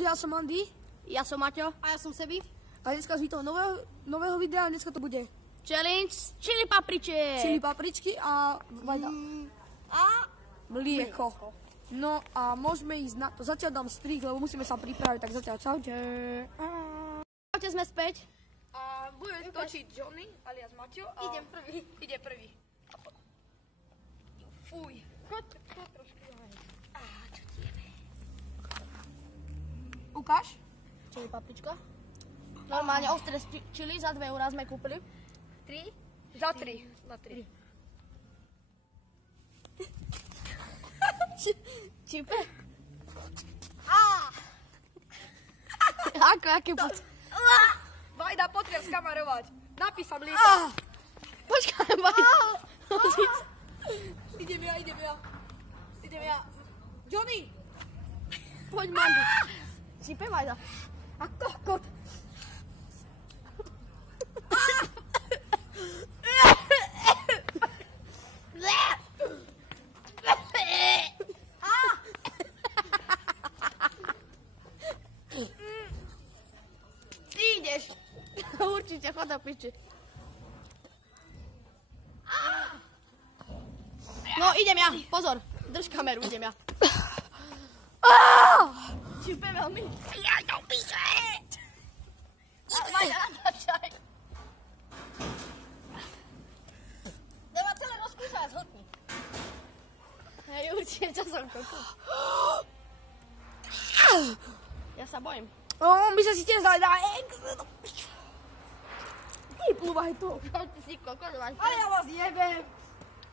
Ja som Andy. Ja som Maťo. A ja som Sebi. A dneska z nového videa, dneska to bude Challenge čili papričiek. čili papričky a vajda. A Mlieko. No a môžeme ísť na to. Zatiaľ dám strik, lebo musíme sa pripraviť, tak zatiaľ čaute. Čaute, sme späť. A bude točiť Johnny, alias Maťo. Idem prvý. Ide prvý. Fuj. Choď trošku ďalej. Čo ti jebe? Ukáž? Čili paprička. Normálne ostré čili za 2 eurá sme kúpili. 3. Za 3. Za 3. Čipe? Aký pocit? Vajda, potrebujem skamarovať. Napí sa mlieka. Počkaj, Vajda. Idem ja. Johnny! Poď, Mandy. Čipe, Vajda. A kokot. Ty ideš. Určite, chod do piči. No, idem ja. Pozor. Drž kameru, idem ja. Čipe veľmi. Ja do piče. Vajda, natáčaj. Dáva celé rozkúsať, zhodni. Hej, určite, čo som kokot. Ja sa bojím. My sa si tiež dali na Vyplúvaj to. Ty si kokot, máš. A ja vás jebem.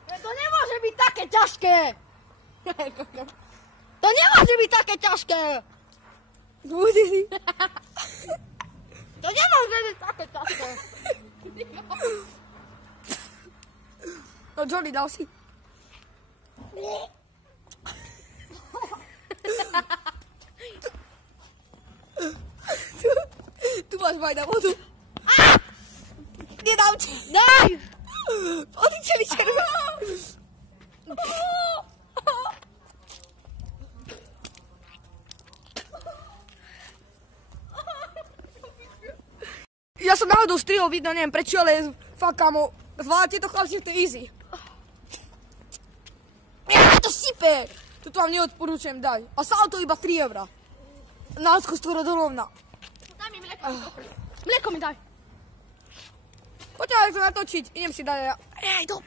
To nemôže byť také ťažké. To nemôže byť také ťažké. To nemôže byť také ťažké. No Johnny, dal si. Tu máš Vajda vodu. Nedám ti. Daj. Vody celý červený. Ja som náhodou strihol video, neviem prečo, ale fakt kamo, zvládate to chlapci, to je easy. Ja to sype! Toto vám neodporúčam dať. A stále to iba 3 eurá. Nácko stvoro dolovna. Daj mi mlieko. Mlieko mi daj. Poďme to natočiť, idem si dať ja. Ej, dop.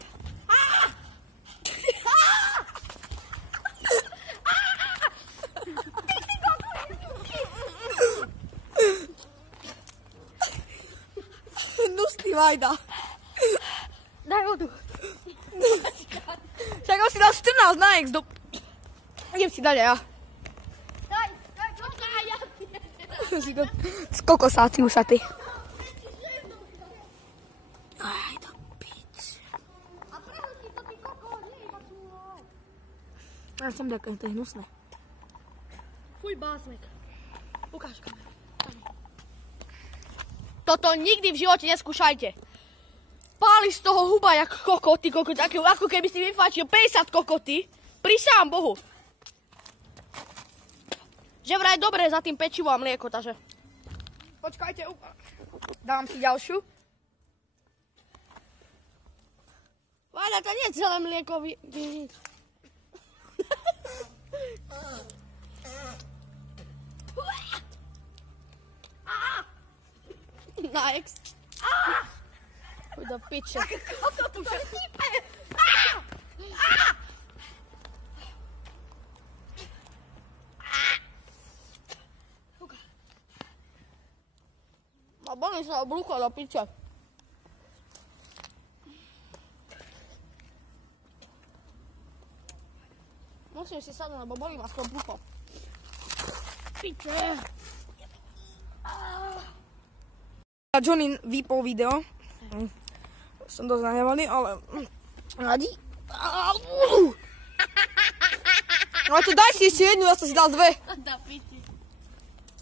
Hnusný Vajda. Daj vodu. Však on si dal 14 na X, dop. Idem si dať ja. Daj, počkaj, ja. Si to skokosáci usaty. Aj, to pič. A prečo ti to ty kokos? Nie, iba tu. Ja som ďakujem, to je hnusné. Fuj, básmek. Ukáž kameru. Toto nikdy v živote neskúšajte. Páli z toho huba jak kokoty, ako keby si vyfáčil 50 kokoty. Prisám Bohu. Že vraj dobre za tým pečivo a mlieko, takže. Počkajte, dám si ďalšiu. Váľa, to nie je celé mlieko. Nice. Chuj do piče. Toto tu sa sype. A boli sa obrúcho do piče. Musím si sadnúť, lebo bolí ma skôr brucho. Piče. Johnny vypol video. Som dosť nahnevaný, ale radi. No to daj si ešte jednu, ja som si dal 2. Da piči.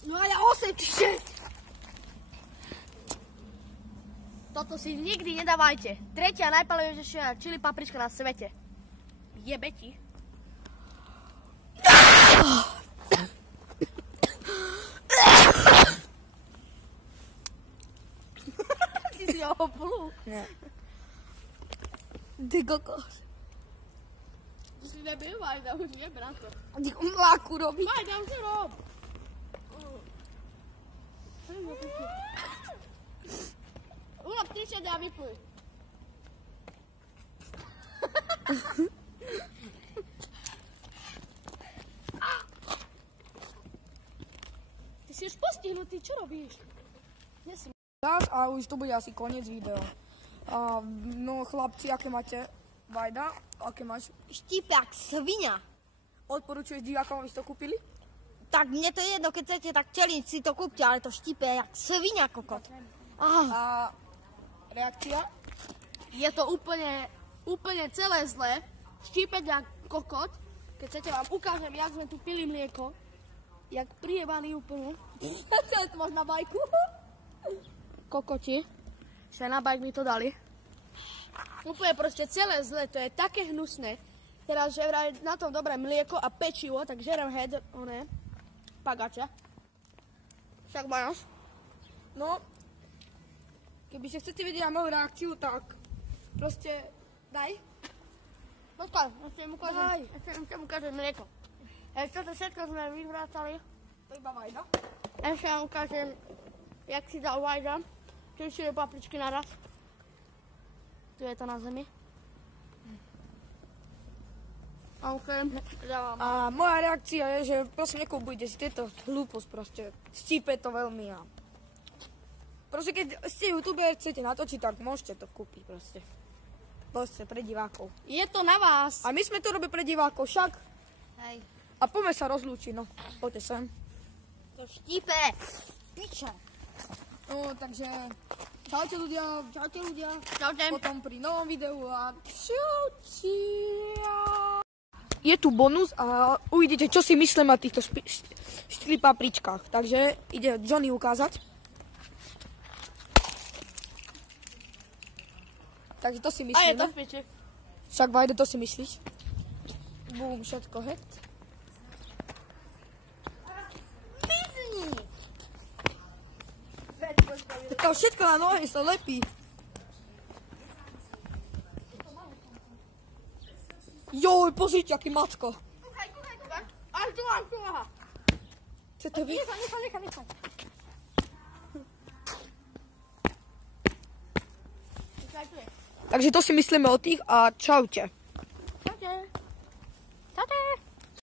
No a ja 8, ty 6. Toto si nikdy nedávajte. Tretia najpalivejšia čili paprička na svete. Jebe ti. si ho plú. Ne. Ty kokos. Ty si nebyl, Vajda, už nie, brato. Ty mláku robí. Vajda, už to rob. Urob, ty sa dá vypluj. Ty si už postihnutý, čo robíš? Nesi. A už to bude asi koniec videa. No chlapci, aké máte? Vajda, aké máš? Štípe jak svinia. Odporúčuješ divákom, aby ste to kúpili? Tak mne to je jedno, keď chcete, tak challenge si to kúpte, ale to štípe jak svinia, kokot. A reakcia? Je to úplne celé zlé. Štípeť jak kokot. Keď chcete, vám ukážem, jak sme tu pili mlieko. Jak prijebaný úplne. Chcete to máš na bajku? Kokoti. Že na bajk mi to dali. Úplne proste celé zlé, to je také hnusné. Teraz žerám na tom dobré mlieko a pečivo, tak žerám pagače. Však máš? No, keby ste chcete vidieť na moju reakciu, tak proste daj. Počkaj, ešte im ukážem. Daj. Ešte im ukážem mlieko. Toto všetko sme vyvrátali. To iba Vajda. Ešte vám ukážem, jak si dal Vajda. 4 papričky naraz. Tu je to na zemi. OK, dávam. A moja reakcia je, že prosím nekúpujte si tieto hlúposť proste. Štípe to veľmi a... Proste keď ste youtuber, chcete natočiť, tak môžete to kúpiť proste. Proste pre divákov. Je to na vás. A my sme to robili pre divákov však. Hej. A poďme sa rozlúčiť, no. Poďte sem. To štípe. Piče. No, takže... Čaute ľudia. Čaute. Potom pri novom videu a čaute. Je tu bonus a uvidíte, čo si myslím o týchto 4 papričkách. Takže ide Johnny ukázať. Takže to si A je to myslíme. v piči. Však Vajde, to si myslíš? Bum, všetko het. Pizni. To všetko na nohy sa lepí. Joj, pozrite, aký macko. Kúkaj. Až tu, aha. Chcete vy? Nechaj. Takže to si myslíme o tých a čaute.